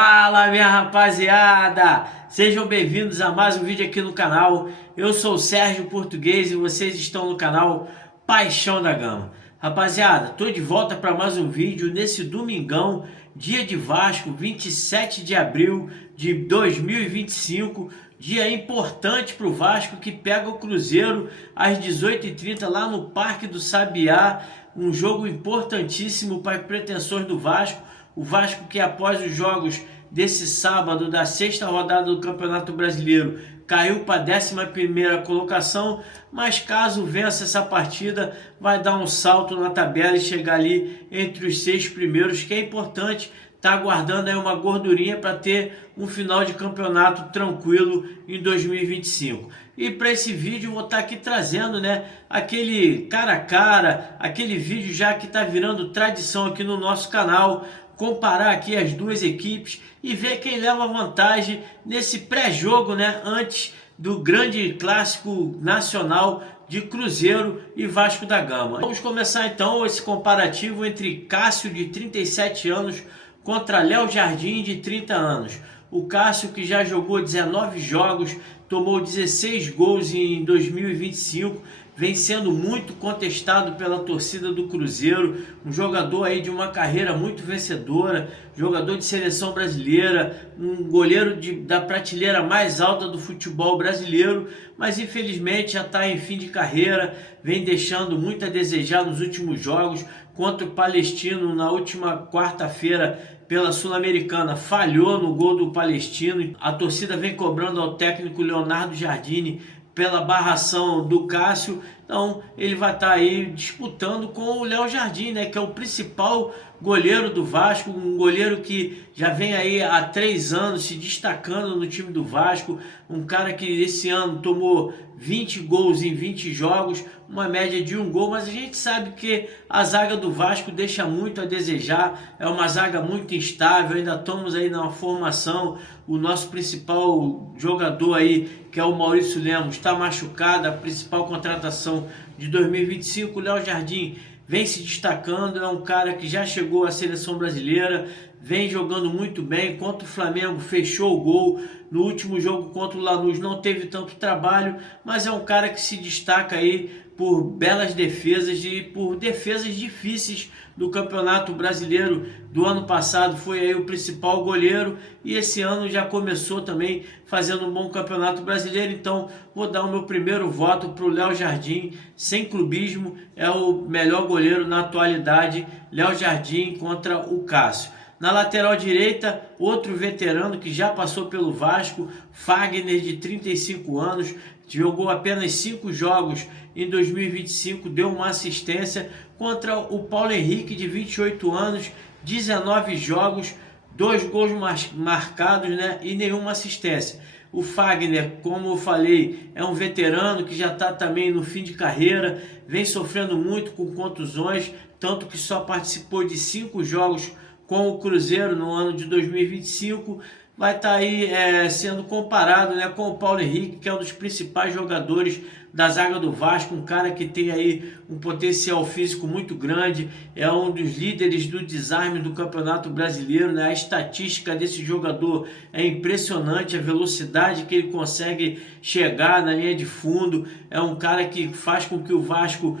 Fala, minha rapaziada! Sejam bem-vindos a mais um vídeo aqui no canal. Eu sou o Sérgio Português e vocês estão no canal Paixão da Gama. Rapaziada, tô de volta para mais um vídeo nesse domingão, dia de Vasco, 27 de abril de 2025. Dia importante para o Vasco, que pega o Cruzeiro às 18h30 lá no Parque do Sabiá. Um jogo importantíssimo para as pretensões do Vasco. O Vasco, que após os jogos desse sábado da sexta rodada do Campeonato Brasileiro, caiu para a 11ª colocação, mas caso vença essa partida, vai dar um salto na tabela e chegar ali entre os 6 primeiros, que é importante. Tá aguardando aí uma gordurinha para ter um final de campeonato tranquilo em 2025. E para esse vídeo eu vou estar aqui trazendo, aquele cara a cara, aquele vídeo já que está virando tradição aqui no nosso canal, comparar aqui as duas equipes e ver quem leva vantagem nesse pré-jogo, antes do grande clássico nacional de Cruzeiro e Vasco da Gama. Vamos começar então esse comparativo entre Cássio, de 37 anos, contra Léo Jardim, de 30 anos. O Cássio, que já jogou 19 jogos, tomou 16 gols em 2025, vem sendo muito contestado pela torcida do Cruzeiro, um jogador aí de uma carreira muito vencedora, jogador de seleção brasileira, um goleiro da prateleira mais alta do futebol brasileiro, mas infelizmente já está em fim de carreira, vem deixando muito a desejar nos últimos jogos. Contra o Palestino na última quarta-feira pela Sul-Americana, falhou no gol do Palestino. A torcida vem cobrando ao técnico Leonardo Jardim pela barração do Cássio. Então ele vai estar aí disputando com o Léo Jardim, que é o principal goleiro do Vasco, um goleiro que já vem aí há 3 anos se destacando no time do Vasco, um cara que esse ano tomou 20 gols em 20 jogos, uma média de 1 gol, mas a gente sabe que a zaga do Vasco deixa muito a desejar, é uma zaga muito instável, ainda estamos aí na formação. O nosso principal jogador aí, que é o Maurício Lemos, está machucado, a principal contratação de 2025, o Léo Jardim vem se destacando, é um cara que já chegou à seleção brasileira, vem jogando muito bem. Contra o Flamengo fechou o gol, no último jogo contra o Lanús não teve tanto trabalho, mas é um cara que se destaca aí por belas defesas e por defesas difíceis do Campeonato Brasileiro. Do ano passado foi aí o principal goleiro e esse ano já começou também fazendo um bom Campeonato Brasileiro. Então vou dar o meu primeiro voto para o Léo Jardim, sem clubismo, é o melhor goleiro na atualidade, Léo Jardim contra o Cássio. Na lateral direita, outro veterano que já passou pelo Vasco, Fagner, de 35 anos, jogou apenas 5 jogos em 2025, deu uma assistência. Contra o Paulo Henrique, de 28 anos, 19 jogos, 2 gols marcados, e nenhuma assistência. O Fagner, como eu falei, é um veterano que já está também no fim de carreira, vem sofrendo muito com contusões, tanto que só participou de 5 jogos com o Cruzeiro no ano de 2025, vai estar aí sendo comparado com o Paulo Henrique, que é um dos principais jogadores da zaga do Vasco, um cara que tem aí um potencial físico muito grande, é um dos líderes do desarme do Campeonato Brasileiro, a estatística desse jogador é impressionante, a velocidade que ele consegue chegar na linha de fundo, é um cara que faz com que o Vasco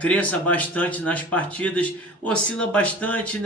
cresça bastante nas partidas, oscila bastante,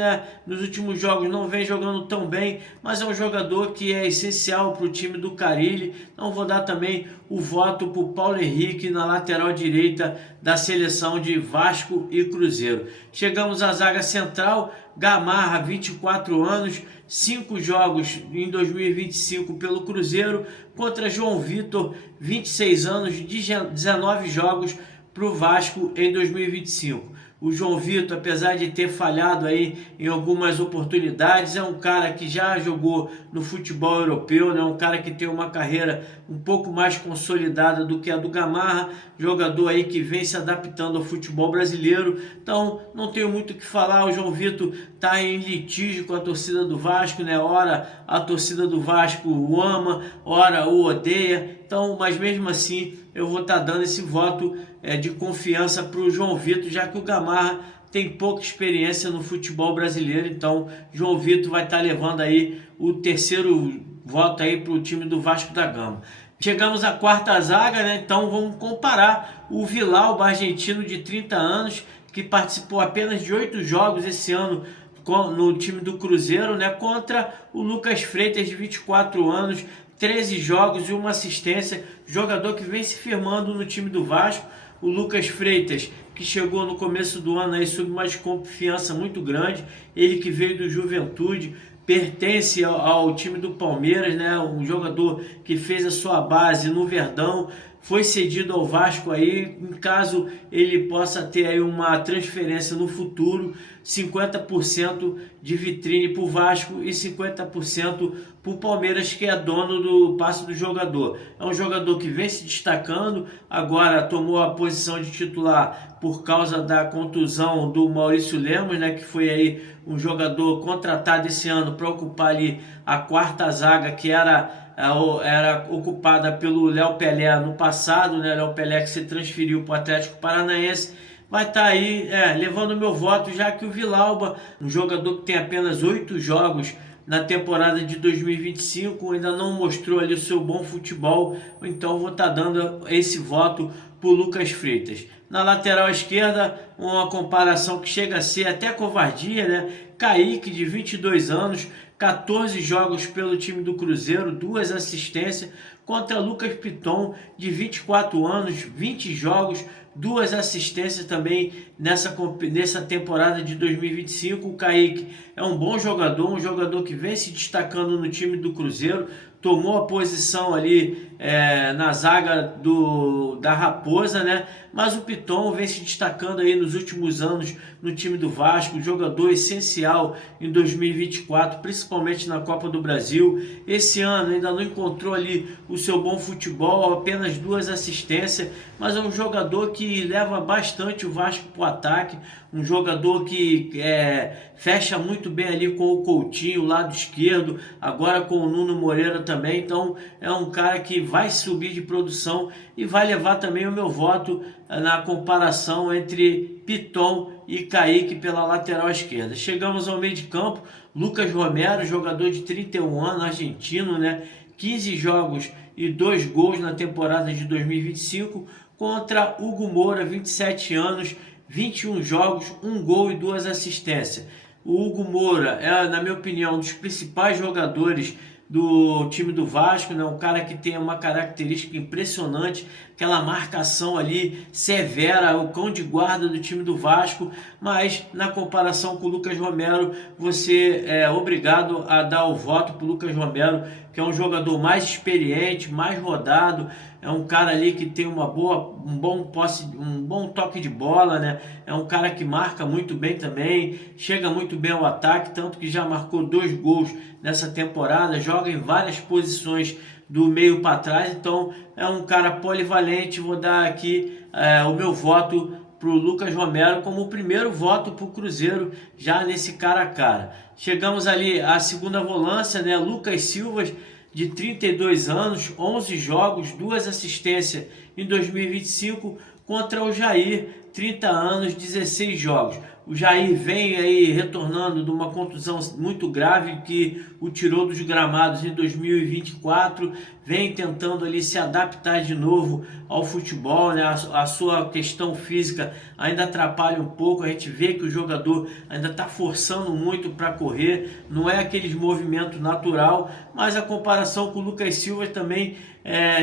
nos últimos jogos não vem jogando tão bem, mas é um jogador que é essencial para o time do Carille. Então vou dar também o voto para o Paulo Henrique na lateral direita da seleção de Vasco e Cruzeiro. Chegamos à zaga central, Gamarra, 24 anos, 5 jogos em 2025 pelo Cruzeiro, contra João Vitor, 26 anos, 19 jogos para o Vasco em 2025. O João Vitor, apesar de ter falhado aí em algumas oportunidades, é um cara que já jogou no futebol europeu, um cara que tem uma carreira um pouco mais consolidada do que a do Gamarra, jogador aí que vem se adaptando ao futebol brasileiro. Então não tenho muito o que falar. O João Vitor está em litígio com a torcida do Vasco, ora a torcida do Vasco o ama, ora o odeia. Então, mas mesmo assim eu vou estar dando esse voto de confiança para o João Vitor, já que o Gamarra tem pouca experiência no futebol brasileiro, então João Vitor vai estar levando aí o terceiro voto aí para o time do Vasco da Gama. Chegamos à quarta zaga, né? Então vamos comparar o Villalba, argentino de 30 anos, que participou apenas de 8 jogos esse ano no time do Cruzeiro, né? Contra o Lucas Freitas, de 24 anos, 13 jogos e uma assistência, jogador que vem se firmando no time do Vasco. O Lucas Freitas, que chegou no começo do ano aí sob uma confiança muito grande, ele que veio do Juventude, pertence ao time do Palmeiras, né? Um jogador que fez a sua base no Verdão, foi cedido ao Vasco aí, em caso ele possa ter aí uma transferência no futuro, 50% de vitrine para o Vasco e 50% para o Palmeiras, que é dono do passe do jogador. É um jogador que vem se destacando, agora tomou a posição de titular por causa da contusão do Maurício Lemos, né, que foi aí um jogador contratado esse ano para ocupar ali a quarta zaga, que era ocupada pelo Léo Pelé no passado, né? Léo Pelé que se transferiu para o Atlético Paranaense. Vai estar aí levando meu voto, já que o Villalba, um jogador que tem apenas 8 jogos na temporada de 2025, ainda não mostrou ali o seu bom futebol, então vou estar dando esse voto para o Lucas Freitas. Na lateral esquerda, uma comparação que chega a ser até covardia, né? Kaique, de 22 anos, 14 jogos pelo time do Cruzeiro, 2 assistências, contra Lucas Piton, de 24 anos, 20 jogos, 2 assistências também nessa temporada de 2025. O Kaique é um bom jogador, um jogador que vem se destacando no time do Cruzeiro, tomou a posição ali na zaga da Raposa, né? Mas o Piton vem se destacando aí nos últimos anos no time do Vasco, jogador essencial em 2024, principalmente na Copa do Brasil. Esse ano ainda não encontrou ali o seu bom futebol, apenas 2 assistências, mas é um jogador que leva bastante o Vasco para o ataque, um jogador que fecha muito bem ali com o Coutinho, o lado esquerdo, agora com o Nuno Moreira também. Então é um cara que vai subir de produção e vai levar também o meu voto na comparação entre Piton e Kaique pela lateral esquerda. Chegamos ao meio de campo, Lucas Romero, jogador de 31 anos, argentino, né? 15 jogos e 2 gols na temporada de 2025, contra Hugo Moura, 27 anos, 21 jogos, 1 gol e 2 assistências. O Hugo Moura é, na minha opinião, um dos principais jogadores do time do Vasco, né? Um cara que tem uma característica impressionante, aquela marcação ali severa, o cão de guarda do time do Vasco, mas na comparação com o Lucas Romero, você é obrigado a dar o voto para o Lucas Romero, que é um jogador mais experiente, mais rodado, é um cara ali que tem um bom toque de bola, né? É um cara que marca muito bem também, chega muito bem ao ataque, tanto que já marcou 2 gols nessa temporada, joga em várias posições do meio para trás, então é um cara polivalente. Vou dar aqui o meu voto para o Lucas Romero como o primeiro voto para o Cruzeiro, já nesse cara a cara. Chegamos ali à segunda volância, né? Lucas Silva, de 32 anos, 11 jogos, 2 assistências em 2025, contra o Jair, 30 anos, 16 jogos. O Jair vem aí retornando de uma contusão muito grave que o tirou dos gramados em 2024, vem tentando ali se adaptar de novo ao futebol, né? A sua questão física ainda atrapalha um pouco, a gente vê que o jogador ainda está forçando muito para correr, não é aqueles movimentos natural, mas a comparação com o Lucas Silva também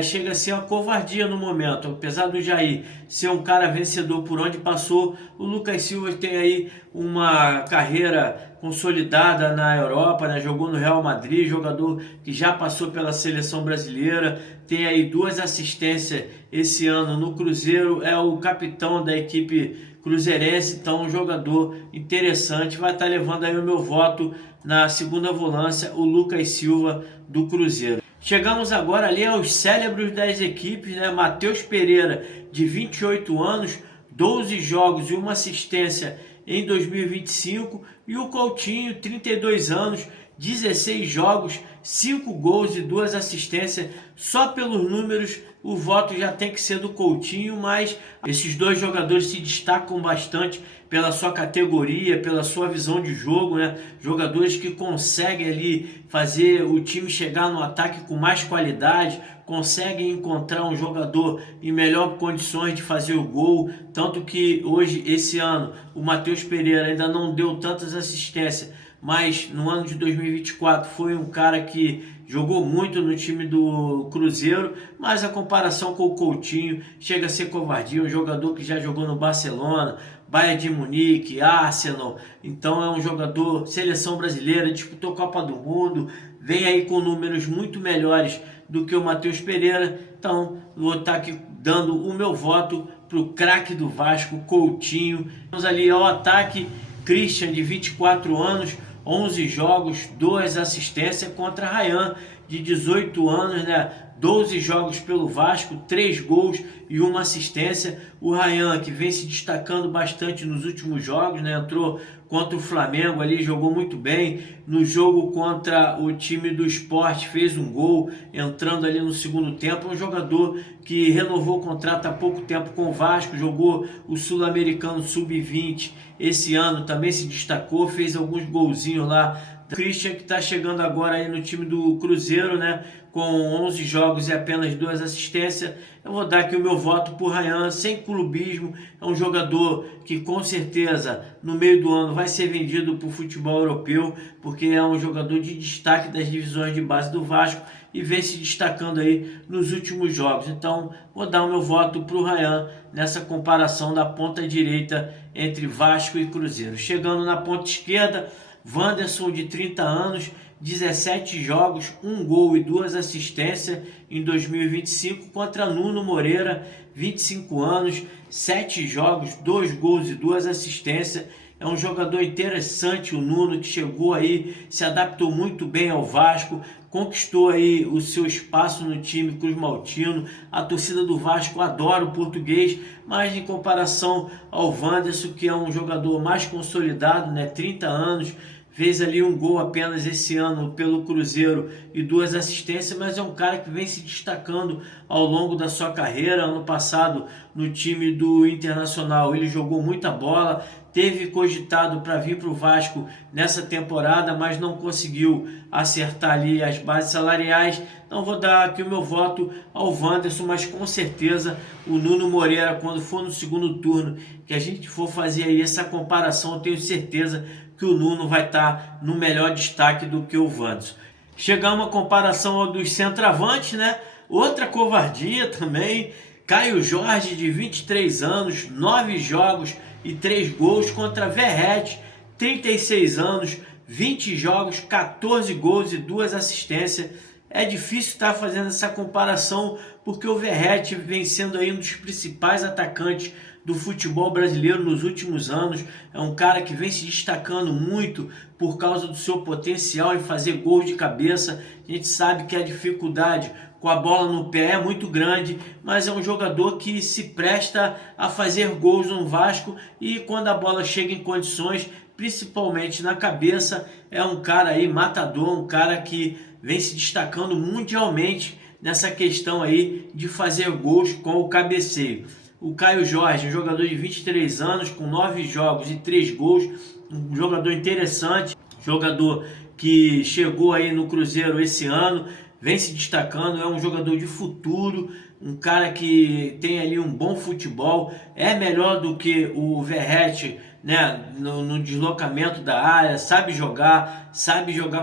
chega a ser uma covardia no momento. Apesar do Jair ser um cara vencedor por onde passou, o Lucas Silva tem aí uma carreira consolidada na Europa, né? Jogou no Real Madrid, jogador que já passou pela seleção brasileira, tem aí 2 assistências esse ano no Cruzeiro, é o capitão da equipe cruzeirense, então um jogador interessante, vai estar levando aí o meu voto na segunda volância, o Lucas Silva do Cruzeiro. Chegamos agora ali aos cérebros das equipes, né? Matheus Pereira, de 28 anos, 12 jogos e uma assistência em 2025, e o Coutinho, 32 anos, 16 jogos, 5 gols e 2 assistências. Só pelos números o voto já tem que ser do Coutinho, mas esses dois jogadores se destacam bastante pela sua categoria, pela sua visão de jogo, né? Jogadores que conseguem ali fazer o time chegar no ataque com mais qualidade, conseguem encontrar um jogador em melhor condições de fazer o gol, tanto que hoje, esse ano, o Matheus Pereira ainda não deu tantas assistências, mas no ano de 2024 foi um cara que jogou muito no time do Cruzeiro, mas a comparação com o Coutinho chega a ser covardia, um jogador que já jogou no Barcelona, Bayern de Munique, Arsenal, então é um jogador, seleção brasileira, disputou Copa do Mundo, vem aí com números muito melhores do que o Matheus Pereira, então vou estar aqui dando o meu voto para o craque do Vasco, Coutinho. Vamos ali ao ataque, Christian, de 24 anos, 11 jogos, 2 assistências, contra Ryan, de 18 anos, né? 12 jogos pelo Vasco, 3 gols e 1 assistência. O Ryan, que vem se destacando bastante nos últimos jogos, né? Entrou contra o Flamengo ali, jogou muito bem. No jogo contra o time do Sport, fez um gol, entrando ali no segundo tempo. É um jogador que renovou o contrato há pouco tempo com o Vasco, jogou o Sul-Americano Sub-20 esse ano, também se destacou, fez alguns golzinhos lá. Christian, que está chegando agora aí no time do Cruzeiro, né, com 11 jogos e apenas 2 assistências. Eu vou dar aqui o meu voto por Ryan, sem clubismo. É um jogador que com certeza no meio do ano vai ser vendido para o futebol europeu, porque é um jogador de destaque das divisões de base do Vasco e vem se destacando aí nos últimos jogos. Então vou dar o meu voto para o Ryan nessa comparação da ponta direita entre Vasco e Cruzeiro. Chegando na ponta esquerda, Wanderson, de 30 anos, 17 jogos, 1 gol e 2 assistências em 2025, contra Nuno Moreira, 25 anos, 7 jogos, 2 gols e 2 assistências. É um jogador interessante, o Nuno, que chegou aí, se adaptou muito bem ao Vasco, conquistou aí o seu espaço no time Cruz Maltino. A torcida do Vasco adora o português, mas em comparação ao Wanderson, que é um jogador mais consolidado, né, 30 anos, fez ali um gol apenas esse ano pelo Cruzeiro e 2 assistências, mas é um cara que vem se destacando ao longo da sua carreira. Ano passado, no time do Internacional, ele jogou muita bola, teve cogitado para vir para o Vasco nessa temporada, mas não conseguiu acertar ali as bases salariais. Então vou dar aqui o meu voto ao Wanderson, mas com certeza o Nuno Moreira, quando for no segundo turno, que a gente for fazer aí essa comparação, eu tenho certeza que o Nuno vai estar no melhor destaque do que o Wanderson. Chegamos à comparação ao dos centroavantes, né? Outra covardia também. Caio Jorge, de 23 anos, 9 jogos e 3 gols, contra Verratti, 36 anos, 20 jogos, 14 gols e 2 assistências. É difícil estar fazendo essa comparação, porque o Verratti vem sendo aí um dos principais atacantes do futebol brasileiro nos últimos anos. É um cara que vem se destacando muito por causa do seu potencial em fazer gols de cabeça. A gente sabe que a dificuldade com a bola no pé é muito grande, mas é um jogador que se presta a fazer gols no Vasco, e quando a bola chega em condições, principalmente na cabeça, é um cara aí matador, um cara que vem se destacando mundialmente nessa questão aí de fazer gols com o cabeceio. O Caio Jorge, um jogador de 23 anos, com 9 jogos e 3 gols, um jogador interessante, jogador que chegou aí no Cruzeiro esse ano, vem se destacando, é um jogador de futuro, um cara que tem ali um bom futebol, é melhor do que o Verratti, né, no deslocamento da área, sabe jogar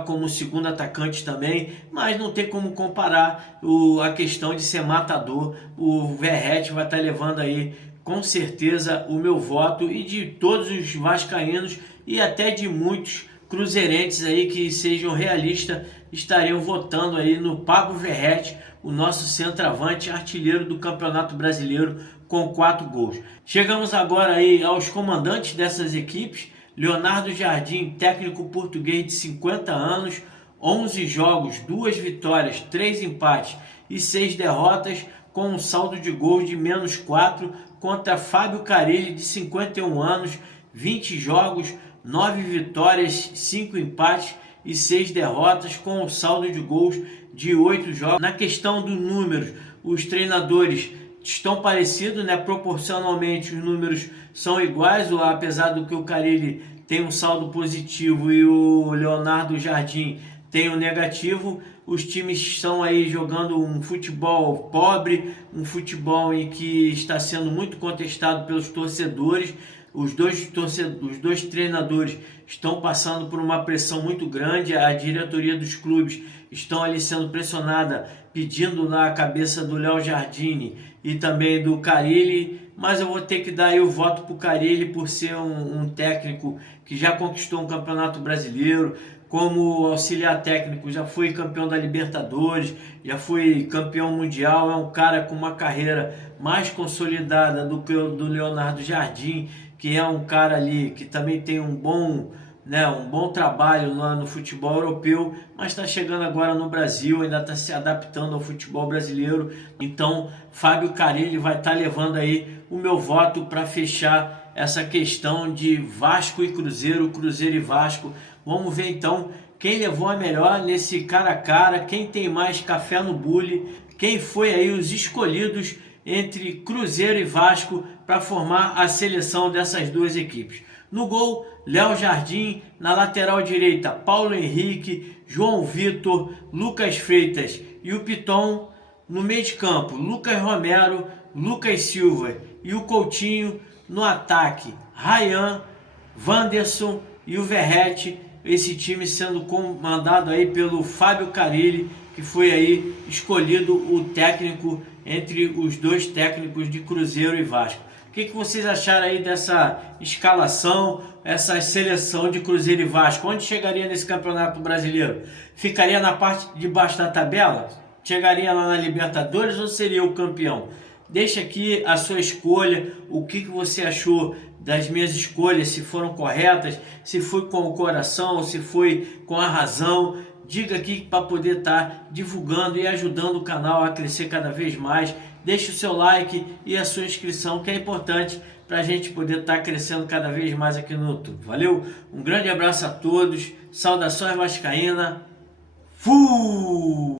como segundo atacante também, mas não tem como comparar a questão de ser matador. O Verratti vai estar levando aí com certeza o meu voto, e de todos os vascaínos e até de muitos cruzeirenses aí que sejam realistas, estariam votando aí no Pablo Verratti, o nosso centroavante, artilheiro do Campeonato Brasileiro, com 4 gols. Chegamos agora aí aos comandantes dessas equipes. Leonardo Jardim, técnico português de 50 anos, 11 jogos, 2 vitórias, 3 empates e 6 derrotas, com um saldo de gols de -4, contra Fábio Carille, de 51 anos, 20 jogos, 9 vitórias, 5 empates e 6 derrotas, com um saldo de gols de 8 jogos. Na questão dos números, os treinadores estão parecidos, né? Proporcionalmente os números são iguais, apesar do que o Carille tem um saldo positivo e o Leonardo Jardim tem um negativo. Os times estão aí jogando um futebol pobre, um futebol em que está sendo muito contestado pelos torcedores. Os dois treinadores estão passando por uma pressão muito grande. A diretoria dos clubes estão ali sendo pressionada, pedindo na cabeça do Léo Jardine e também do Carille, mas eu vou ter que dar aí o voto para o Carille por ser um técnico que já conquistou um campeonato brasileiro, como auxiliar técnico, já foi campeão da Libertadores, já foi campeão mundial, é um cara com uma carreira mais consolidada do que o do Leonardo Jardim, que é um cara ali que também tem um bom trabalho lá no futebol europeu, mas está chegando agora no Brasil, ainda está se adaptando ao futebol brasileiro. Então, Fábio Carille vai estar levando aí o meu voto para fechar essa questão de Vasco e Cruzeiro, Cruzeiro e Vasco. Vamos ver então quem levou a melhor nesse cara a cara, quem tem mais café no bule, quem foi aí os escolhidos entre Cruzeiro e Vasco para formar a seleção dessas duas equipes. No gol, Léo Jardim. Na lateral direita, Paulo Henrique, João Vitor, Lucas Freitas e o Piton. No meio de campo, Lucas Romero, Lucas Silva e o Coutinho. No ataque, Ryan, Wanderson e o Verratti. Esse time sendo comandado aí pelo Fábio Carille, que foi aí escolhido o técnico entre os dois técnicos de Cruzeiro e Vasco. O que vocês acharam aí dessa escalação, essa seleção de Cruzeiro e Vasco? Onde chegaria nesse Campeonato Brasileiro? Ficaria na parte de baixo da tabela? Chegaria lá na Libertadores ou seria o campeão? Deixa aqui a sua escolha, o que você achou das minhas escolhas, se foram corretas, se foi com o coração, se foi com a razão. Diga aqui para poder estar divulgando e ajudando o canal a crescer cada vez mais. Deixe o seu like e a sua inscrição, que é importante para a gente poder estar crescendo cada vez mais aqui no YouTube. Valeu? Um grande abraço a todos, saudações vascaína. Fui!